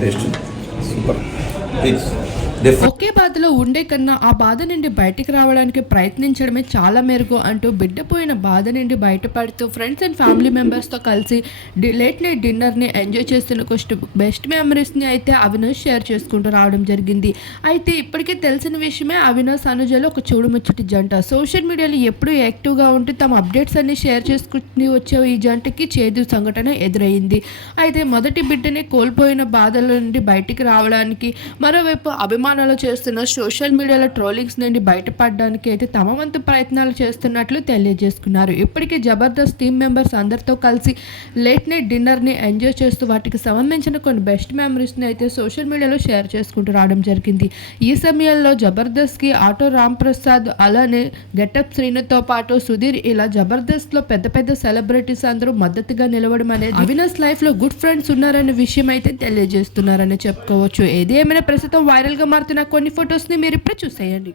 Best super please డెఫ్ ఒకే బాధలో ఉండే కన్నా ఆ బాధ నుండి బయటికి రావడానికి ప్రయత్నించడమే చాలా మెరుగు అంటూ బిడ్డ పోయిన బాధ నుండి బయటపడుతూ ఫ్రెండ్స్ అండ్ ఫ్యామిలీ మెంబర్స్తో కలిసి లేట్ నైట్ డిన్నర్ని ఎంజాయ్ చేస్తున్న కొంచెం బెస్ట్ మెమరీస్ని అయితే అవినాష్ షేర్ చేసుకుంటూ రావడం జరిగింది. అయితే ఇప్పటికే తెలిసిన విషయమే అవినాష్ అనుజలో ఒక చూడుముచ్చటి జంట. సోషల్ మీడియాలో ఎప్పుడూ యాక్టివ్గా ఉంటూ తమ అప్డేట్స్ అన్ని షేర్ చేసుకుంటూ వచ్చే ఈ జంటకి చేదు సంఘటన ఎదురైంది. అయితే మొదటి బిడ్డని కోల్పోయిన బాధల నుండి బయటికి రావడానికి మరోవైపు అభిమానులు చేస్తున్న సోషల్ మీడియాలో ట్రోలింగ్స్ నుండి బయటపడడానికి అయితే తమ వంతు ప్రయత్నాలు చేస్తున్నట్లు తెలియజేసుకున్నారు. ఇప్పటికే జబర్దస్త్ టీమ్ మెంబర్స్ అందరితో కలిసి లేట్ నైట్ డిన్నర్ని ఎంజాయ్ చేస్తూ వాటికి సంబంధించిన కొన్ని బెస్ట్ మెమరీస్ని అయితే సోషల్ మీడియాలో షేర్ చేసుకుంటూ రావడం జరిగింది. ఈ సమయంలో జబర్దస్త్కి ఆటో రామ్ ప్రసాద్ అలానే గెటప్ శ్రీనుతో పాటు సుధీర్ ఇలా జబర్దస్త్లో పెద్ద పెద్ద సెలబ్రిటీస్ అందరూ మద్దతుగా నిలవడం అనేది అవినాష్ లైఫ్లో గుడ్ ఫ్రెండ్స్ ఉన్నారనే విషయం అయితే తెలియజేస్తున్నారని చెప్పుకోవచ్చు. ఏది ఏమైనా ప్రస్తుతం వైరల్గా మారుతున్న కొన్ని ఫొటోస్ని మీరు ఇప్పుడు చూసేయండి.